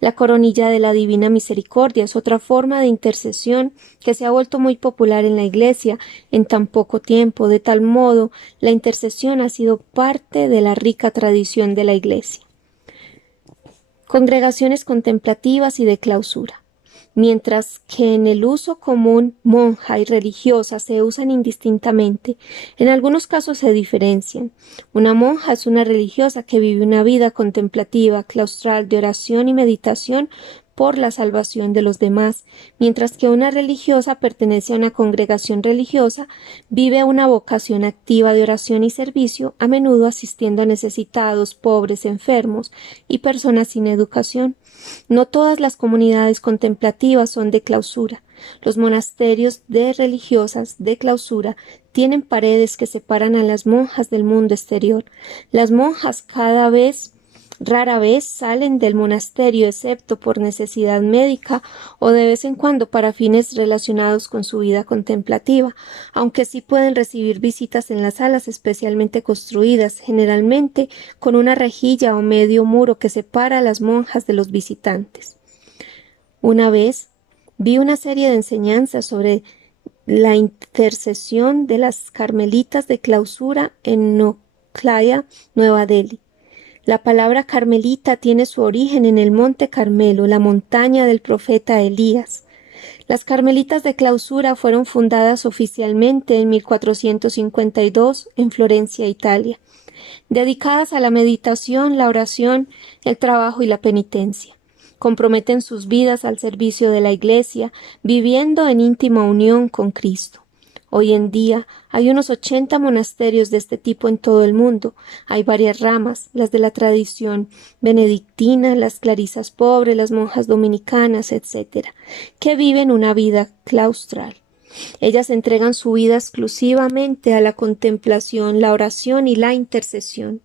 La coronilla de la Divina Misericordia es otra forma de intercesión que se ha vuelto muy popular en la Iglesia en tan poco tiempo. De tal modo, la intercesión ha sido parte de la rica tradición de la Iglesia. Congregaciones contemplativas y de clausura. Mientras que en el uso común monja y religiosa se usan indistintamente, en algunos casos se diferencian. Una monja es una religiosa que vive una vida contemplativa, claustral, de oración y meditación por la salvación de los demás, mientras que una religiosa pertenece a una congregación religiosa, vive una vocación activa de oración y servicio, a menudo asistiendo a necesitados, pobres, enfermos y personas sin educación. No todas las comunidades contemplativas son de clausura. Los monasterios de religiosas de clausura tienen paredes que separan a las monjas del mundo exterior. Las monjas rara vez salen del monasterio excepto por necesidad médica o de vez en cuando para fines relacionados con su vida contemplativa, aunque sí pueden recibir visitas en las salas especialmente construidas, generalmente con una rejilla o medio muro que separa a las monjas de los visitantes. Una vez vi una serie de enseñanzas sobre la intercesión de las carmelitas de clausura en Nuclaya, Nueva Delhi. La palabra carmelita tiene su origen en el Monte Carmelo, la montaña del profeta Elías. Las carmelitas de clausura fueron fundadas oficialmente en 1452 en Florencia, Italia, dedicadas a la meditación, la oración, el trabajo y la penitencia. Comprometen sus vidas al servicio de la Iglesia, viviendo en íntima unión con Cristo. Hoy en día hay unos 80 monasterios de este tipo en todo el mundo. Hay varias ramas, las de la tradición benedictina, las clarisas pobres, las monjas dominicanas, etc., que viven una vida claustral. Ellas entregan su vida exclusivamente a la contemplación, la oración y la intercesión.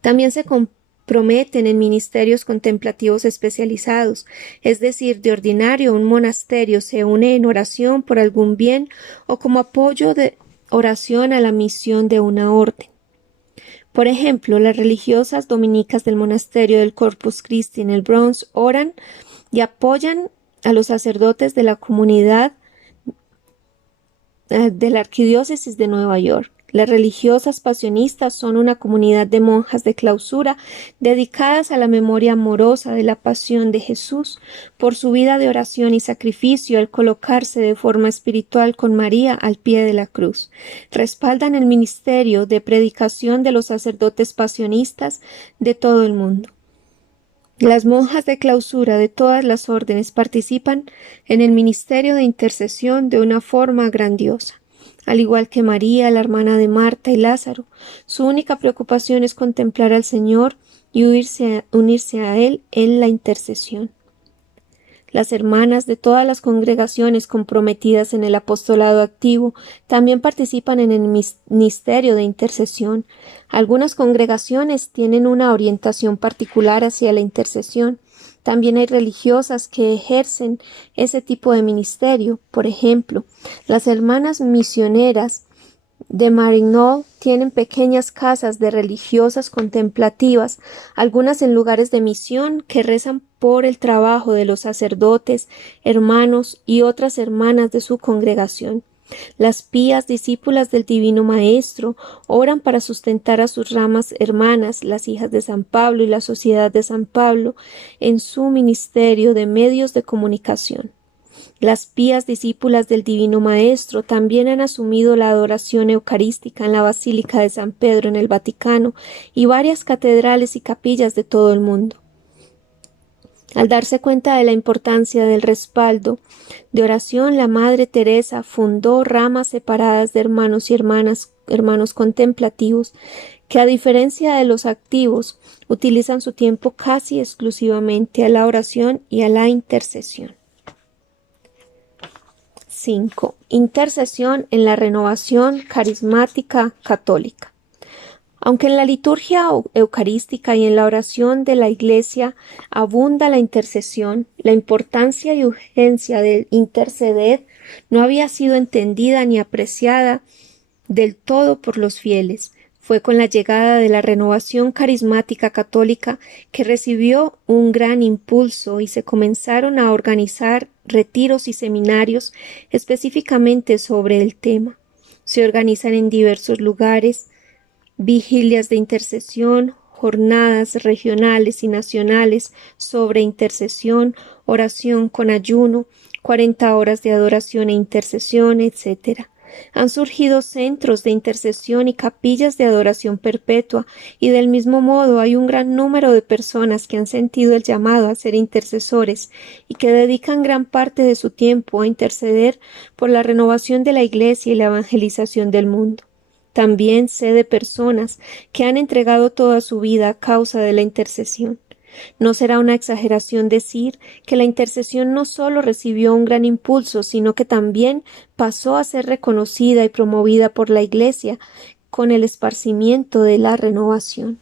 También se comprometen en ministerios contemplativos especializados, es decir, de ordinario un monasterio se une en oración por algún bien o como apoyo de oración a la misión de una orden. Por ejemplo, las religiosas dominicas del monasterio del Corpus Christi en el Bronx oran y apoyan a los sacerdotes de la comunidad de la Arquidiócesis de Nueva York. Las religiosas pasionistas son una comunidad de monjas de clausura dedicadas a la memoria amorosa de la pasión de Jesús por su vida de oración y sacrificio al colocarse de forma espiritual con María al pie de la cruz. Respaldan el ministerio de predicación de los sacerdotes pasionistas de todo el mundo. Las monjas de clausura de todas las órdenes participan en el ministerio de intercesión de una forma grandiosa. Al igual que María, la hermana de Marta y Lázaro, su única preocupación es contemplar al Señor y unirse a Él en la intercesión. Las hermanas de todas las congregaciones comprometidas en el apostolado activo también participan en el ministerio de intercesión. Algunas congregaciones tienen una orientación particular hacia la intercesión. También hay religiosas que ejercen ese tipo de ministerio. Por ejemplo, las hermanas misioneras de Maryknoll tienen pequeñas casas de religiosas contemplativas, algunas en lugares de misión, que rezan por el trabajo de los sacerdotes, hermanos y otras hermanas de su congregación. Las pías discípulas del Divino Maestro oran para sustentar a sus ramas hermanas, las hijas de San Pablo y la Sociedad de San Pablo, en su ministerio de medios de comunicación. Las pías discípulas del Divino Maestro también han asumido la adoración eucarística en la Basílica de San Pedro en el Vaticano y varias catedrales y capillas de todo el mundo. Al darse cuenta de la importancia del respaldo de oración, la Madre Teresa fundó ramas separadas de hermanos y hermanos contemplativos que, a diferencia de los activos, utilizan su tiempo casi exclusivamente a la oración y a la intercesión. 5. Intercesión en la renovación carismática católica. Aunque en la liturgia eucarística y en la oración de la Iglesia abunda la intercesión, la importancia y urgencia del interceder no había sido entendida ni apreciada del todo por los fieles. Fue con la llegada de la renovación carismática católica que recibió un gran impulso y se comenzaron a organizar retiros y seminarios específicamente sobre el tema. Se organizan en diversos lugares vigilias de intercesión, jornadas regionales y nacionales sobre intercesión, oración con ayuno, 40 horas de adoración e intercesión, etc. Han surgido centros de intercesión y capillas de adoración perpetua, y del mismo modo hay un gran número de personas que han sentido el llamado a ser intercesores y que dedican gran parte de su tiempo a interceder por la renovación de la Iglesia y la evangelización del mundo. También sé de personas que han entregado toda su vida a causa de la intercesión. No será una exageración decir que la intercesión no solo recibió un gran impulso, sino que también pasó a ser reconocida y promovida por la Iglesia con el esparcimiento de la renovación.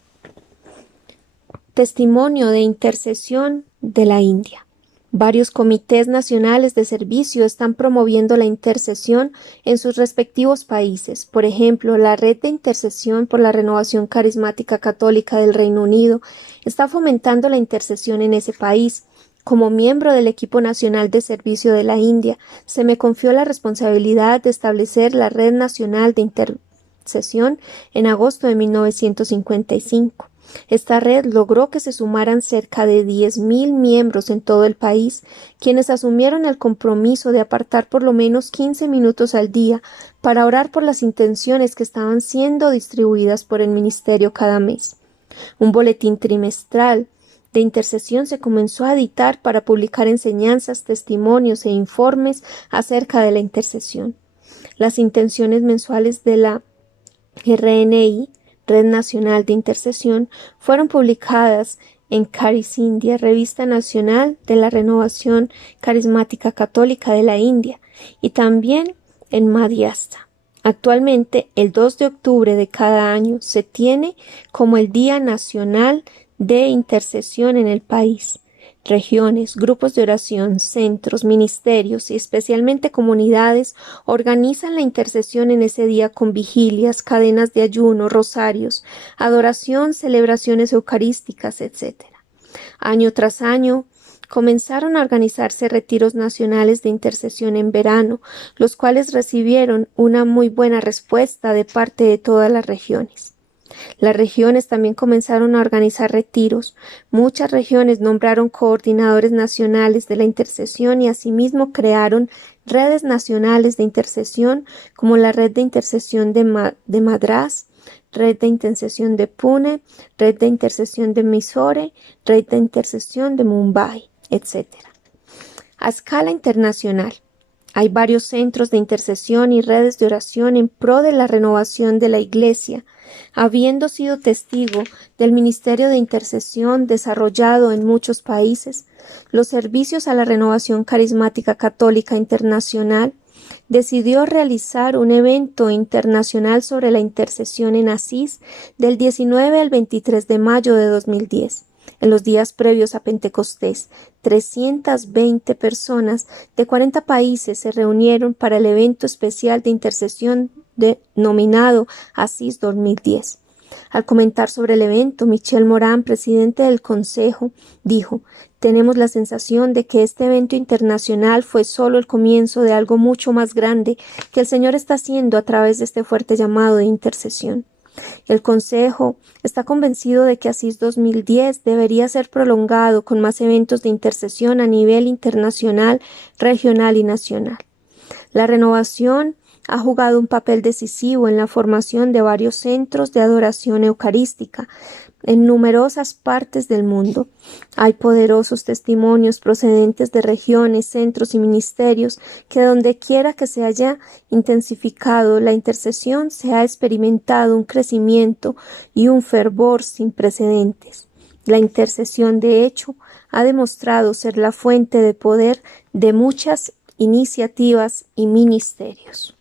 Testimonio de intercesión de la India. Varios comités nacionales de servicio están promoviendo la intercesión en sus respectivos países. Por ejemplo, la Red de Intercesión por la Renovación Carismática Católica del Reino Unido está fomentando la intercesión en ese país. Como miembro del equipo nacional de servicio de la India, se me confió la responsabilidad de establecer la Red Nacional de Intercesión en agosto de 1955. Esta red logró que se sumaran cerca de 10.000 miembros en todo el país, quienes asumieron el compromiso de apartar por lo menos 15 minutos al día para orar por las intenciones que estaban siendo distribuidas por el ministerio cada mes. Un boletín trimestral de intercesión se comenzó a editar para publicar enseñanzas, testimonios e informes acerca de la intercesión. Las intenciones mensuales de la RNI, Red Nacional de Intercesión, fueron publicadas en Caris India, Revista Nacional de la Renovación Carismática Católica de la India, y también en Madhyasta. Actualmente, el 2 de octubre de cada año se tiene como el Día Nacional de Intercesión en el país. Regiones, grupos de oración, centros, ministerios y especialmente comunidades organizan la intercesión en ese día con vigilias, cadenas de ayuno, rosarios, adoración, celebraciones eucarísticas, etc. Año tras año comenzaron a organizarse retiros nacionales de intercesión en verano, los cuales recibieron una muy buena respuesta de parte de todas las regiones. Las regiones también comenzaron a organizar retiros. Muchas regiones nombraron coordinadores nacionales de la intercesión y asimismo crearon redes nacionales de intercesión como la Red de Intercesión de Madrás, Red de Intercesión de Pune, Red de Intercesión de Mysore, Red de Intercesión de Mumbai, etc. A escala internacional, Hay varios centros de intercesión y redes de oración en pro de la renovación de la Iglesia, habiendo sido testigo del ministerio de intercesión desarrollado en muchos países. Los servicios a la renovación carismática católica internacional decidió realizar un evento internacional sobre la intercesión en Asís del 19 al 23 de mayo de 2010. En los días previos a Pentecostés, 320 personas de 40 países se reunieron para el evento especial de intercesión denominado Asís 2010. Al comentar sobre el evento, Michel Morin, presidente del Consejo, dijo: «Tenemos la sensación de que este evento internacional fue solo el comienzo de algo mucho más grande que el Señor está haciendo a través de este fuerte llamado de intercesión». El Consejo está convencido de que Asís 2010 debería ser prolongado con más eventos de intercesión a nivel internacional, regional y nacional. La renovación ha jugado un papel decisivo en la formación de varios centros de adoración eucarística en numerosas partes del mundo. Hay poderosos testimonios procedentes de regiones, centros y ministerios que donde quiera que se haya intensificado la intercesión se ha experimentado un crecimiento y un fervor sin precedentes. La intercesión, de hecho, ha demostrado ser la fuente de poder de muchas iniciativas y ministerios.